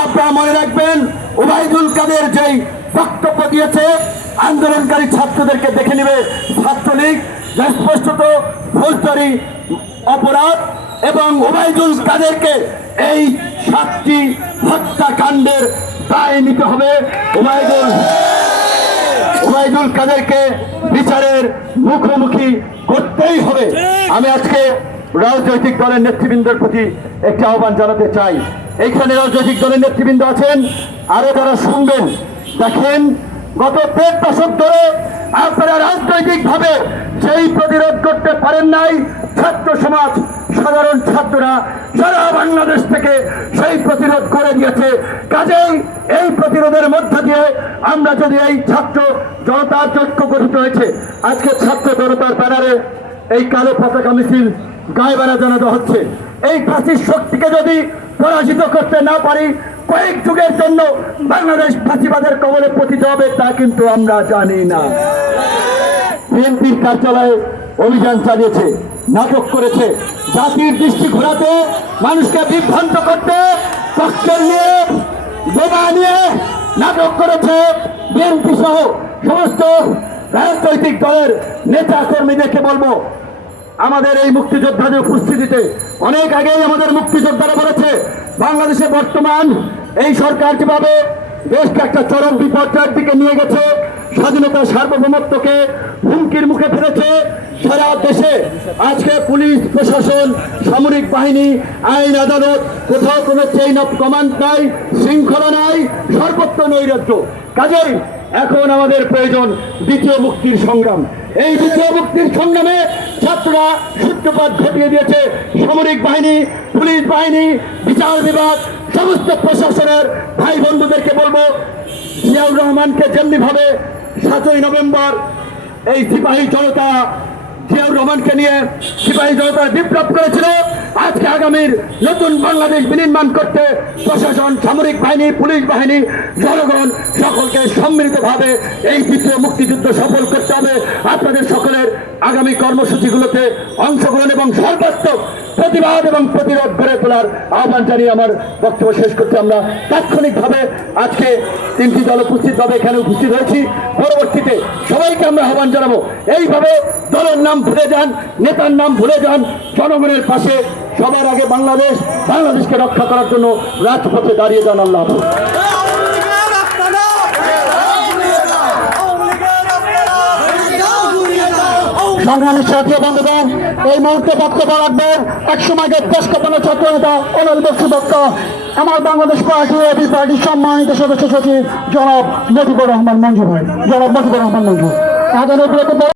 আপনারা মনে রাখবেন ওবায়দুল কাদের যেই বক্তব্য দিয়েছে আন্দোলনকারী ছাত্রদেরকে দেখে নেবে ছাত্রলীগ, যা স্পষ্টত ফৌজদারি অপরাধ, এবং ওবায়দুল কাদেরকে এই 7টি হত্যাকাণ্ডের দায় নিতে হবে। ওবায়দুল কাদেরকে বিচারের মুখোমুখি করতেই হবে। আমি আজকে রাজনৈতিক দলের নেতৃবৃন্দের প্রতি একটি আহ্বান জানাতে চাই। এইখানে রাজনৈতিক দলের নেতৃবৃন্দ আছেন, আরো যারা শুনবেন, দেখেন গত 1.5 দশক ধরে আপনারা রাজনৈতিকভাবে যেই প্রতিরোধ করতে পারেন নাই, ছাত্র সমাজ, সাধারণ ছাত্ররা সারা বাংলাদেশ থেকে সেই প্রতিরোধ করে দিয়েছে। কাজেই এই প্রতিরোধের মধ্য দিয়ে আমরা যদি এই ছাত্র জনতার ঐক্য গঠিত হয়েছে, আজকে ছাত্র জনতার ব্যানারে এই কালো পতাকা মিছিল গায়েবানা জানানো হচ্ছে। এই ফাঁসির শক্তিকে যদি পরাজিত করতে না পারি, কয়েক যুগের জন্য বাংলাদেশ ফাঁসিবাদের কবলে পতিত হবে, তা কিন্তু আমরা জানি না। বিএনপির কার্যালয়ে অভিযান চালিয়েছে, নাটক করেছে, জাতির দৃষ্টি ঘোরাতে, মানুষকে বিভ্রান্ত করতে, পক্ষের নিয়ে বোমা নিয়ে নাটক করেছে। বিএনপি সহ সমস্ত রাজনৈতিক দলের নেতা কর্মীদেরকে বলবো, আমাদের এই মুক্তিযোদ্ধাদের উপস্থিতিতে অনেক আগেই আমাদের মুক্তিযোদ্ধারা বলেছে, বাংলাদেশে বর্তমান এই সরকার যেভাবে দেশকে একটা চরম বিপর্যয়ের দিকে নিয়ে গেছে, স্বাধীনতা সার্বভৌমত্বকে হুমকির মুখে ফেলেছে, সারা দেশে আজকে পুলিশ প্রশাসন, সামরিক বাহিনী, আইন আদালত, কোথাও কোনো চেইন অফ কমান্ড নাই, শৃঙ্খলা নাই, সর্বত্র নৈরাজ্য। কাজেই এখন আমাদের প্রয়োজন দ্বিতীয় মুক্তির সংগ্রাম। এই দ্বিতীয় মুক্তির সংগ্রামে ছাত্ররা সূত্রপাত ঘটিয়ে দিয়েছে। সামরিক বাহিনী, পুলিশ বাহিনী, বিচার বিভাগ, সমস্ত প্রশাসনের ভাই বন্ধুদেরকে বলবো, জিয়াউর রহমানকে যেমনি ভাবে 7ই নভেম্বর এই সিপাহী জনতা জিয়াউর রহমানকে নিয়ে সিপাহী জনতার বিপ্লব করেছিল, আজকে আগামীর নতুন বাংলাদেশ বিনির্মাণ করতে প্রশাসন, সামরিক বাহিনী, পুলিশ বাহিনী, জনগণ সকলকে সম্মিলিতভাবে এই দ্বিতীয় মুক্তিযুদ্ধ সফল করতে হবে। আপনাদের সকলের আগামী কর্মসূচিগুলোতে অংশগ্রহণ এবং সর্বাত্মক প্রতিবাদ এবং প্রতিরোধ গড়ে তোলার আহ্বান জানিয়ে আমার বক্তব্য শেষ করতে আমরা তাৎক্ষণিকভাবে আজকে 3টি দল উপস্থিতভাবে এখানে উপস্থিত হয়েছি। পরবর্তীতে সবাইকে আমরা আহ্বান জানাবো, এইভাবে দলের নাম ভুলে যান, নেতার নাম ভুলে যান, জনগণের পাশে সবার আগে বাংলাদেশকে রক্ষা করার জন্য রাজপথে দাঁড়িয়ে যান। আল্লাহ হাফেজ। সংগ্রামের সাথী বন্ধুগণ, এই মুহূর্তে বক্তব্য রাখবেন একসময় দেশকাপানো ছাত্র নেতা অনিল বসুদত্ত, আমার বাংলাদেশ পার্টি এবি পার্টির সম্মানিত সদস্য সচিব জনাব মজিবুর রহমান মঞ্জু ভাই, জনাব মজিবুর রহমান মঞ্জু।